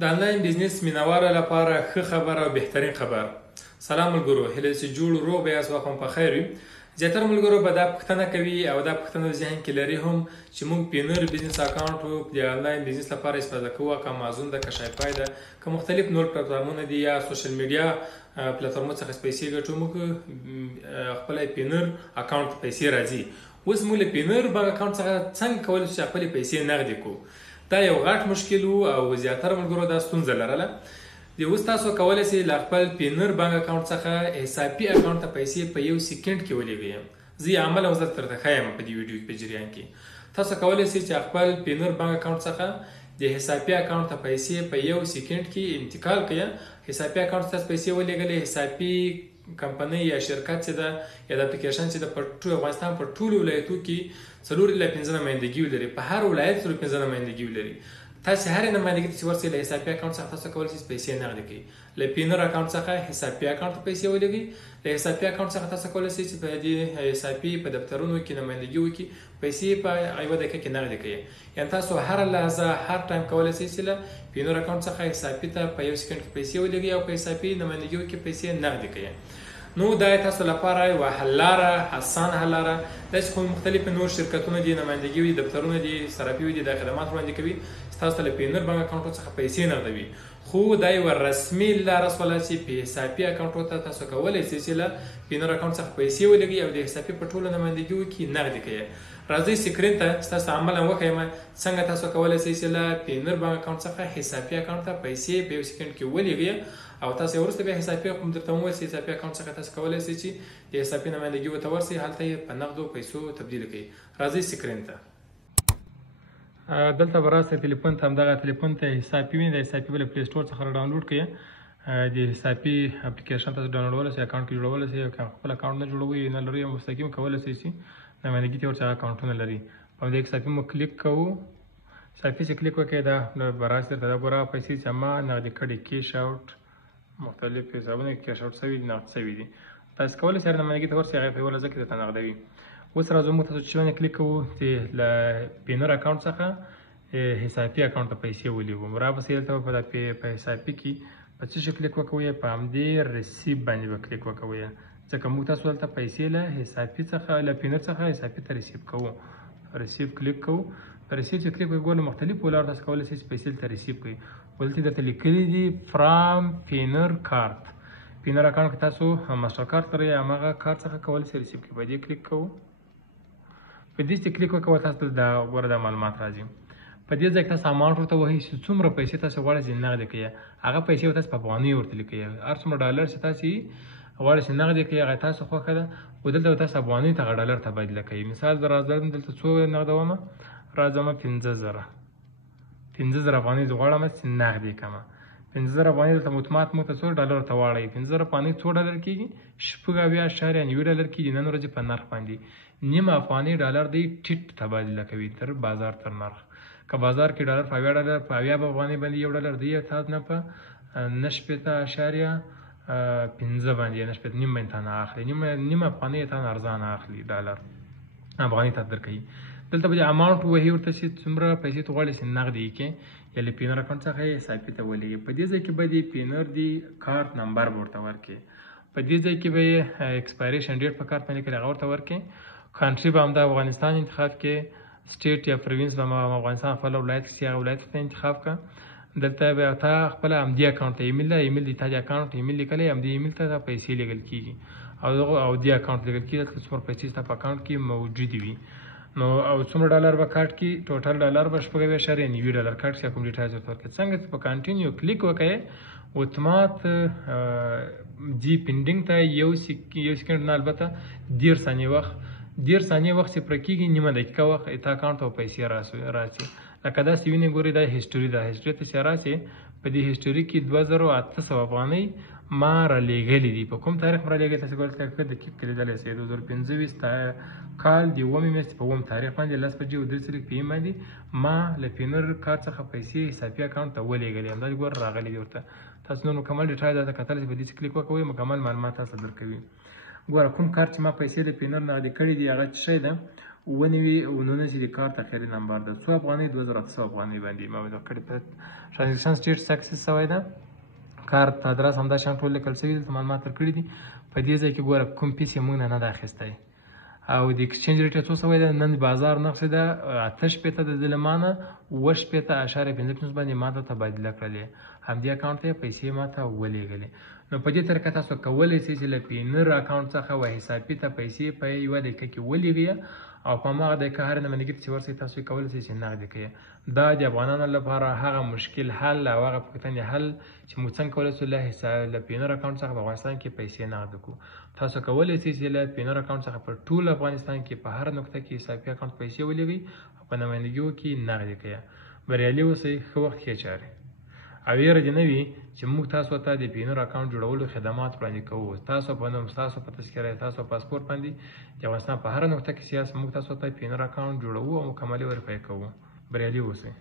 د آنلاین بزنس مینوالو لپاره ښه خبر او بهترین خبر. سلام ملګرو، هیله چې جوړ روغ یاست، وخت په خیر وي. زیاتره ملګرو به دا پوښتنه کوي او دا پوښتنه ذهن کې لري هم چې موږ پینر بزنس اکاونټ د آنلاین بزنس لپاره استفاده کوو، که امازون ده، که شایپای ده، که مختلف نور پلیټفارمونه دي یا سوشل میډیا پلیټفارمونو څخه پیسې ګټو، موږ خپل پینر اکاونټ پیسې راځي. اوس موږ له پینر بانک اکاونټ څخه څنګه کولی شو چې خپل پیسې نغدې کړو؟ دا یو غټ مشکل و او زیاتره ملګرو دا ستونزه لرله. اوس تاسو کولی شئ له خپل پینر بانک اکاونټ څخه حسابي اکاونټ ته پیسې په یو سکند کې ولېږئ. زه یې عمل او زه درته ښیم په دې ویډیو په جریان کې. تاسو کولی شئ چې خپل پینر بانک اکاونټ څخه د حسابي اکاونټ ته پیسې په یو سکند کې انتقال کړئ. حسابي اکاونټ ته پیسې ولېږلې، حسابي کمپنۍ یا شرکت چې ده یا د اپلیکیشن چې ده په افغانستان په ټولو ولایتو کې 4 الی 5 نمایندګي ولري، په هر ولایت 5 نمایندګي ولري. تاسو هر نمایندګي چې ورسئ له حسابي اکاونټ څخه تاسو کولی شئ پیسې نغدې کړئ. له پینر اکاونټ څخه حسابي اکاونټ ته پیسې ولېږئ. له حسابي اکاونټ څخه تاسو کولی شئ چې په دې حسابي په دفترونو کې نمایندګي وکړئ، پیسې په یوه دقیقه کې نغدې کړئ. یعنې تاسو هر لحظه هر ټایم کولی شئ چې له پینر اکاونټ څخه حسابي ته په یو سکند کې پیسې ولېږئ او په حسابي نمایندګي وکړئ، پیسې نغدې کړئ. نو دا تاسو لپاره یوه حل لاره، اسانه حل لاره. داسې خو مختلف نور شرکتونه دي، نمایندګي وي، دفترونه دي، صرافي دي، دا خدمات وړاندې کوي چې تاسو له پینر بانک اکاونټ څخه پیسې نغدوي. خو دا یوه رسمي لاره شوله چې په حسابي اکاونټو ته تاسو کولی شئ چې له پینر اکاونټ څخه پیسې ولېږئ او د حسابي په ټولو نمایندګي وکړئ، نغدې کړئ. راځئ سکرین ته چې تاسو عملا وښیم څنګه تاسو کولی شئ چې له پینر بانک اکاونټ څخه حسابي اکاونټ ته پیسې په یو سکند کې ولېږئ او تاسو وروسته بیا حسابي کوم درته وویل چې حسابي اکاونټ څخه تاسو کولی شئ چې د حسابي نمایندګي ورته ورسئ، هلته یې په نغدو پیسو تبدیل کړئ. راځئ سکرین ته. دلته به راسئ تلیفون ته، همدغه تلیفون ته حسابي وي، د حسابي به له پلی سټور څخه راډاونلوډ کړئ. د حسابي اپلیکیشن تاسو ډاونلوډولی شئ، اکاونټ کې جوړولی شئ. که خپل اکاونټ نه جوړوئ نه لرئ، مستقیم کولی شئ چې نمایندګي ته ورڅخه اکاونټونه لري. په همدې حسابي مو کلیک کوو. حسابي چې کلیک وکړئ دا به راسي درته دا ګوره پیسې چې ما نغدې کړي، کیش آوټ، مختلف حسابونه کیش آوټ شوي دي، نغد شوي دي. تاسو کولی شئ نمایندګي ته ورسئ، هغې په یوه لحظه کې درته نغدوي. اوس راځو موږ تاسو چې کلیک کوو چې له پینر اکاونټ څخه حسابي اکاونټ ته پیسې ولېږو. راپسې دلته په حسابي کې په څه شي کلیک وکوئ؟ په همدې رسیب باندې به کلیک وکوئ، ځکه موږ تاسو دلته پیسې له حسابي څخه له پینر څخه حسابي ته ریسیب کوو. ریسیب کلیک کوو. په ریسیب چې کلیک وکړئ ګوره مختلفو لارو تاسو کولی شئ چې پیسې دلته ریسیب کړئ. دلته درته لیکلي دي فرام پینر کارت. پینر اکاونټ کې تاسو ماسټر کارت لرئ، هماغه کارت څخه کولی شئ ریسیب کړئ. په دې کلیک کوو. په دې چې کلیک وکړئ تاسو ته دا ګوره دا معلومات راځي. په دې ځای کې تاسو اماونټ ورته وهئ چې څومره پیسې تاسو غواړئ چې نغدې کړئ. هغه پیسې به تاسو په افغانۍ ورته لیکئ. هر څومره ډالر چې تاسو غواړئ چې نغدې کړئ هغه تاسو خوښه ده، خو دلته به تاسو افغانۍ ته هغه ډالر ته بدله کوئ. مثال زه راځم دلته څو نغدومه؟ راځمه 50,000 افغانۍ زه غواړم چې نغدې کړمه. 50,000 افغانۍ دلته اتومات موږ ته څو ډالرو ته واړوي. 50,000 افغانۍ څو ډالر کېږي؟ 6.9 ډالر کېږي د نن ورځې په نرخ باندې. نیمه افغانۍ ډالر دی ټیټ تبادله کوي تر بازار تر نرخ. که بازار کې ډالر په 80 ډالر په 80 افغانۍ باندې یو ډالر دی، تاسو نه په 9.5 باندې 9.5 باندې تانه اخلي. نیمه افغانۍ تانه ارزانه اخلي ډالر افغانۍ ته درکوي. دلته به د اماونټ وهي ورته چې څومره پیسې ته غواړئ چې نغدې یې کړې یا له پینر اکاونټ څخه یې حسابي ته ولېږئ. په دې ځای کې به د پینر د کارت نمبر به ورته ورکړئ. په دې ځای کې به یې ایکسپایریشن ډیټ په کارت باندې کړئ، هغه ورته ورکړئ. کنټري به همدا افغانستان انتخاب کړئ. سټیټ یا پروینس به افغانستان خپل ولایت کې هغه ولایت ته انتخاب کړه. دلته به تا خپل همدې اکاونټ ته ایمیل ده، ایمیل د تا د اکاونټ ایمیل لیکلی، همدې ایمیل ته پیسې لیږل کېږي او دې اکاونټ لیږل کېږي. دلته څومره پیسې ستا په اکاونټ کې موجودې وي نو او څومره ډالر به کاټ کړي، ټوټل ډالر به 6.9 ډالر کاټ کړي. کوم ډیټایلز ورته ورکړي. څنګه چې په کنټینیو کلیک وکړئ اتومات جي پینډینګ ته یو سکند نه البته 10 ثانیې وخت چې پوره کېږي، نیمه دقیقه وخت تا اکاونټ ته پیسې راسي. لکه داسې وینئ ګورئ دا هسټوري ده. هسټوري ته چې راسي په دې هسټوري کې 2800 افغانۍ ما رالیږلي دي. په کوم تاریخ ما رالیږلي تاسو ګورئ دقیق کې لیدلی شئ. 2025 کال د 1مې میاشتې په 1 تاریخ باندې 10:03 PM باندې ما له پینر کارت څخه پیسې حسابي اکاونټ ته ولېږلې. همدا ګوره راغلي دي ورته. تاسو نور مکمل ډیټایل درته کتلی شئ. په دې چې کلیک وکوئ مکمل معلومات تاسو درکوي. ګوره کوم کارت چې ما پیسې له پینر نغدې کړي دي هغه څه شی ده؟ ونیوي 79 د کارت اخري نمبر ده 100 افغانۍ 2800 افغانۍ باندې ما ویل کړی په ترانزیکشن سټیټ سکسس شوی ده کارت ادرس همدا شان ټول لیکل شوي دلته معلومات ورکړي دي په دې ځای کې ګوره کوم پیسې موږ نه ده اخیستی او د ایکسچینج ریټ څو شوی ده نن بازار نرخ ده 8 د ظلمانه 8.5 باندې ما ته تبادله کړلې همدې اکاونټ ته پیسې ما ته ولېږلې نو په دې طریقه تاسو کولی شئ چې له پینر اکاونټ څخه و حسابي ته پیسې په یوه دقیقه کې ولېږئ او په هماغه دقیقه هر نمبرګي چې ورسئ تاسو کولی شئ چې نغدې کړئ دا د افغانانو لپاره هغه مشکل حل او هغه پوښتنې حل چې موږ څنګه کولی شو له پینر اکاونټ څخه په افغانستان کې پیسې نغده کړو تاسو کولی شئ چې له پینر اکاونټ څخه په ټول افغانستان کې په هر نقطه کې حسابي اکاونټ پیسې ولېږئ او په نمایندګیو کې نغدې کړئ بریالي اوسئ ښه وخت ښې چارې او ویره دې نه وي چې موږ تاسو ته د پینر اکاونټ جوړولو خدمات وړاندې کوو تاسو په نوم ستاسو په تذکره تاسو پاسپورت باندې د افغانستان په هر نقطه کې سیاست موږ تاسو ته پینر اکاونټ جوړوو او مکملي وریفای کوو بریالي اوسئ